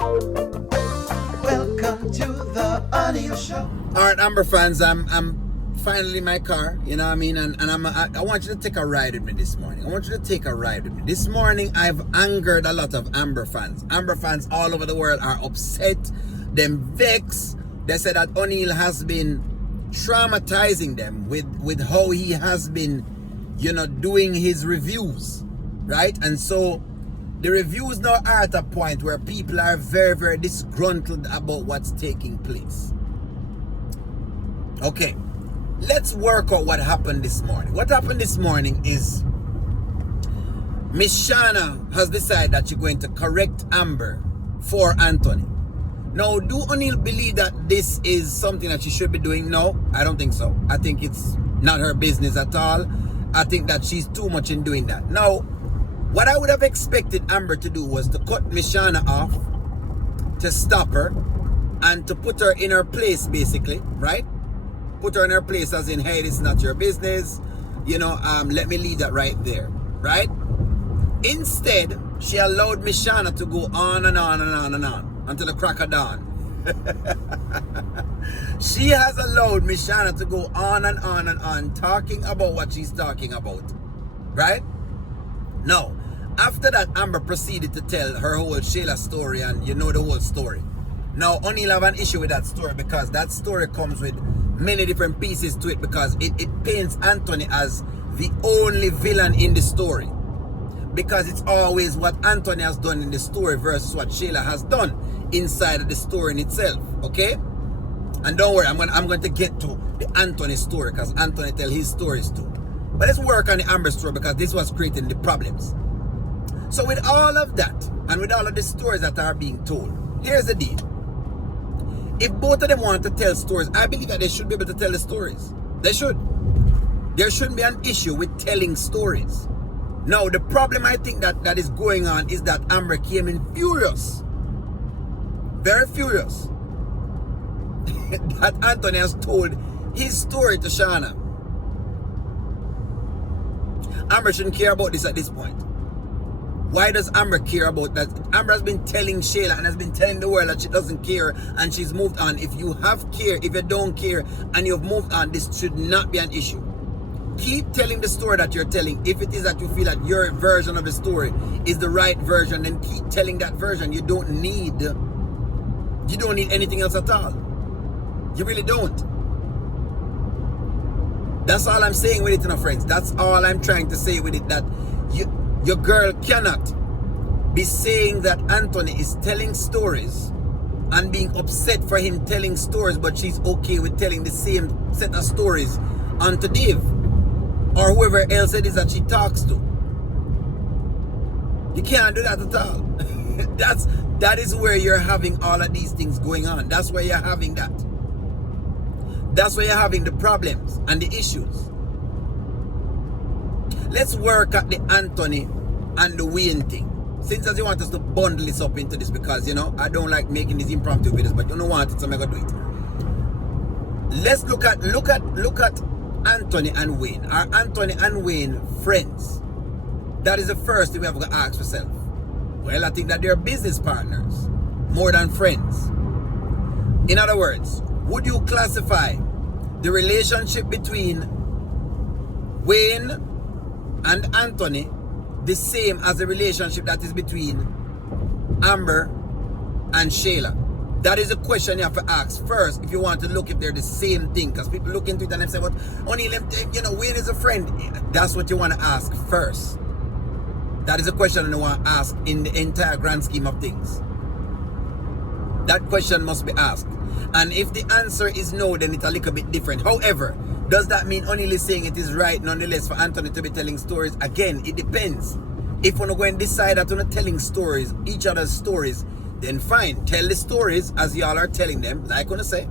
Welcome to the O'Neil Show. All right, Amber fans, I'm finally in my car, you know what I mean? And I want you to take a ride with me this morning. I want you to take a ride with me. This morning, I've angered a lot of Amber fans. Amber fans all over the world are upset, them vexed. They said that O'Neil has been traumatizing them with how he has been, you know, doing his reviews, right? And so the reviews now are at a point where people are very, very disgruntled about what's taking place. Okay, let's work out what happened this morning. What happened this morning is Mishana has decided that she's going to correct Amber for Anthony. Now, do O'Neil believe that this is something that she should be doing? No, I don't think so. I think it's not her business at all. I think that she's too much in doing that. Now, what I would have expected Amber to do was to cut Mishana off, to stop her, and to put her in her place, basically, right? Put her in her place as in, hey, this is not your business. You know, let me leave that right there, right? Instead, she allowed Mishana to go on and on and on and on until the crack of dawn. She has allowed Mishana to go on and on and on talking about what she's talking about, right? Now, after that, Amber proceeded to tell her whole Shayla story, and you know the whole story. Now, O'Neil have an issue with that story because that story comes with many different pieces to it, because it paints Anthony as the only villain in the story. Because it's always what Anthony has done in the story versus what Shayla has done inside of the story in itself, okay? And don't worry, I'm going to get to the Anthony story, because Anthony tell his stories too. But let's work on the Amber story, because this was creating the problems. So with all of that, and with all of the stories that are being told, here's the deal. If both of them want to tell stories, I believe that they should be able to tell the stories. They should. There shouldn't be an issue with telling stories. Now, the problem I think that is going on is that Amber came in furious. Very furious. That Anthony has told his story to Shana. Amber shouldn't care about this at this point. Why does Amber care about that? Amber has been telling Shayla and has been telling the world that she doesn't care and she's moved on. If you have care, if you don't care and you've moved on, this should not be an issue. Keep telling the story that you're telling. If it is that you feel that your version of the story is the right version, then keep telling that version. You don't need anything else at all. You really don't. That's all I'm saying with it, my friends. That's all I'm trying to say with it, that your girl cannot be saying that Anthony is telling stories and being upset for him telling stories, but she's okay with telling the same set of stories onto Dave or whoever else it is that she talks to. You can't do that at all. That is where you're having all of these things going on. That's where you're having that. That's where you're having the problems and the issues. Let's work at the Anthony and the Wayne thing. Since as you want us to bundle this up into this, because you know I don't like making these impromptu videos, but you don't want it, so I'm gonna do it. Let's look at Anthony and Wayne. Are Anthony and Wayne friends? That is the first thing we have to ask ourselves. Well, I think that they're business partners more than friends. In other words, would you classify the relationship between Wayne and Anthony the same as the relationship that is between Amber and Shayla? That is a question you have to ask first if you want to look if they're the same thing. Because people look into it and they say, well, O'Neil, you know, Wayne is a friend. That's what you want to ask first. That is a question you want to ask in the entire grand scheme of things. That question must be asked. And if the answer is no, then it's a little bit different. However, does that mean O'Neil is saying it is right nonetheless for Anthony to be telling stories? Again, it depends. If we're going to decide that we're not telling stories, each other's stories, then fine. Tell the stories as y'all are telling them, like I want to say.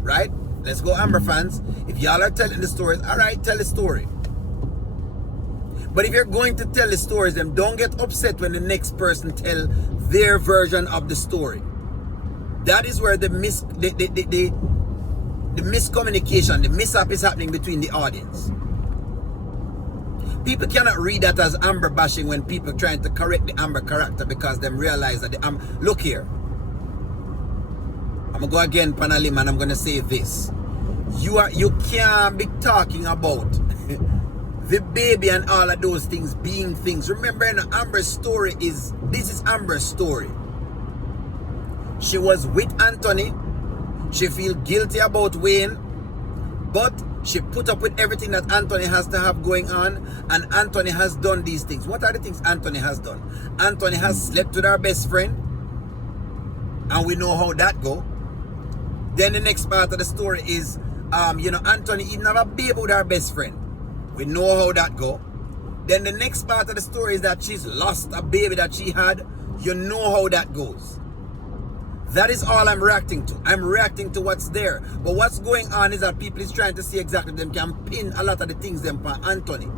Right? Let's go, Amber fans. If y'all are telling the stories, all right, tell the story. But if you're going to tell the stories, then don't get upset when the next person tell their version of the story. That is where the miscommunication, the mishap is happening between the audience. People cannot read that as Amber bashing when people trying to correct the Amber character because them realize that look here, I'm gonna go again, Panalim, and I'm gonna say this. You can't be talking about the baby and all of those things being things. Remember, Amber's story this is Amber's story. She was with Anthony. She feel guilty about Wayne, but she put up with everything that Anthony has to have going on, and Anthony has done these things. What are the things Anthony has done? Anthony has slept with our best friend, and we know how that go. Then the next part of the story is, Anthony even have a baby with our best friend. We know how that go. Then the next part of the story is that she's lost a baby that she had. You know how that goes. That is all I'm reacting to. I'm reacting to what's there. But what's going on is that people is trying to see exactly them can pin a lot of the things them for Anthony.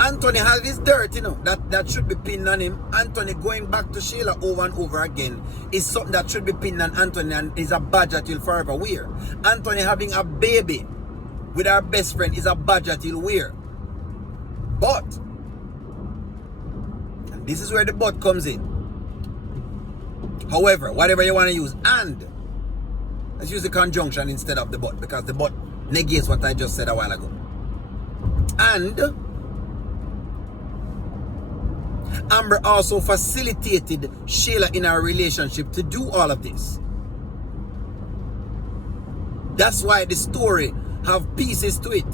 Anthony has his dirt, that should be pinned on him. Anthony going back to Sheila over and over again is something that should be pinned on Anthony, and is a badge that he'll forever wear. Anthony having a baby with our best friend is a badge that he'll wear. But, and this is where the but comes in. However, whatever you want to use, and let's use the conjunction instead of the but, because the but negates what I just said a while ago. And Amber also facilitated Sheila in our relationship to do all of this. That's why the story have pieces to it.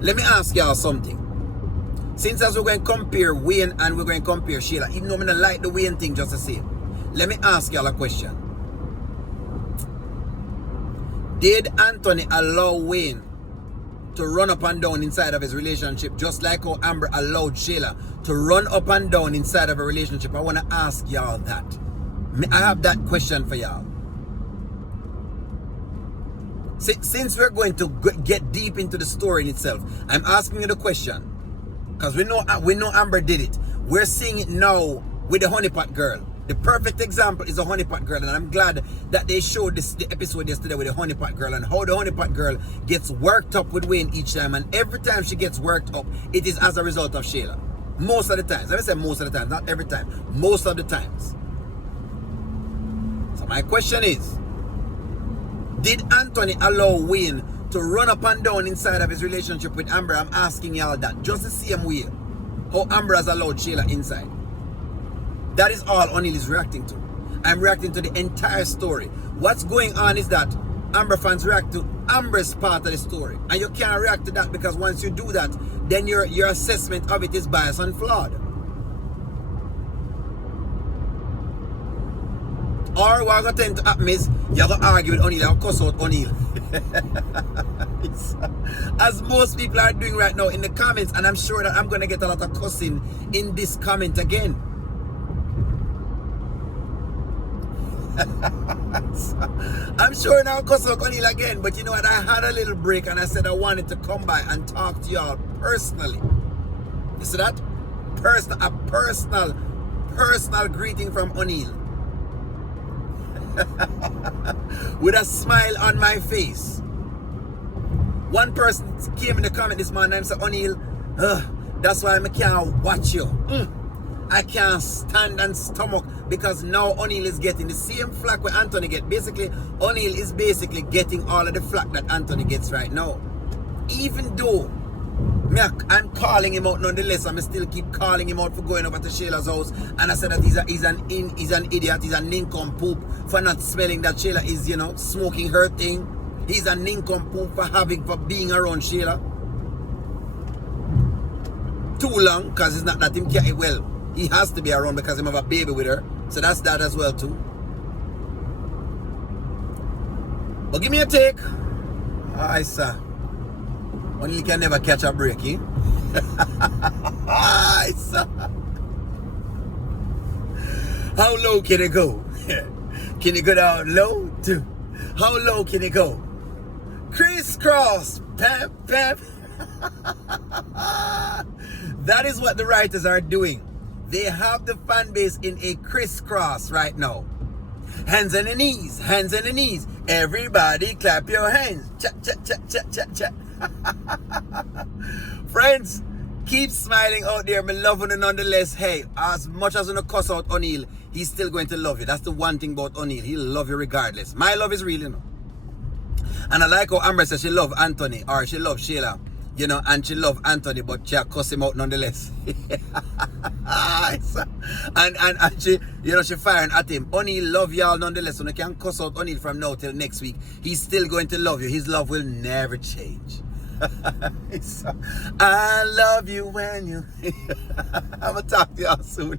Let me ask y'all something. Since as we're going to compare Wayne and we're going to compare Sheila, even though I don't like the Wayne thing just the same, let me ask y'all a question. Did Anthony allow Wayne to run up and down inside of his relationship just like how Amber allowed Sheila to run up and down inside of a relationship? I want to ask y'all that. I have that question for y'all. Since we're going to get deep into the story in itself, I'm asking you the question. Because we know Amber did it. We're seeing it now with the honeypot girl. The perfect example is a honeypot girl, and I'm glad that they showed the episode yesterday with the honeypot girl and how the honeypot girl gets worked up with Wayne each time, and every time she gets worked up, it is as a result of Sheila. Most of the times. Let me say most of the times, not every time. Most of the times. So my question is, did Anthony allow Wayne to run up and down inside of his relationship with Amber? I'm asking y'all that. Just the same way how Amber has allowed Sheila inside. That is all O'Neil is reacting to. I'm reacting to the entire story. What's going on is that Amber fans react to Amber's part of the story. And you can't react to that, because once you do that, then your assessment of it is biased and flawed. Or what going to tend to happen is, you're going to argue with O'Neil and cuss out O'Neil. As most people are doing right now in the comments, and I'm sure that I'm going to get a lot of cussing in this comment again. I'm sure now cuss out O'Neil again, but you know what, I had a little break and I said I wanted to come by and talk to y'all personally. You see that? A personal greeting from O'Neil. With a smile on my face. One person came in the comment this morning and said, O'Neil, that's why I can't watch you. I can't stand and stomach, because now O'Neil is getting the same flack where Anthony get. Basically, O'Neil is basically getting all of the flack that Anthony gets right now. Even though I'm calling him out nonetheless, I'm still keep calling him out for going over to Sheila's house, and I said that he's an idiot, he's a nincompoop for not smelling that Sheila is, smoking her thing. He's a nincompoop for being around Sheila too long, because it's not that him can't, well, he has to be around because he have a baby with her, so that's that as well too. But give me a take. Alright, sir. Only can never catch a break, eh? Alright, sir. How low can it go? Can it go down low too? How low can it go? Crisscross, pam, pam. That is what the writers are doing. They have the fan base in a crisscross right now. Hands on the knees, hands on the knees. Everybody clap your hands. Cha, cha, cha, cha, cha, cha. Friends, Keep smiling out there. Me love you nonetheless. Hey, as much as you cuss out O'Neal, he's still going to love you. That's the one thing about O'Neal. He'll love you regardless. My love is real, you know. And I like how Amber says she love Anthony, or she love Sheila, you know, and she love Anthony, but she cuss him out nonetheless. and she, you know, she firing at him. O'Neal love y'all nonetheless. So you can cuss out O'Neal from now till next week. He's still going to love you. His love will never change. I love you when you I'm gonna talk to y'all soon.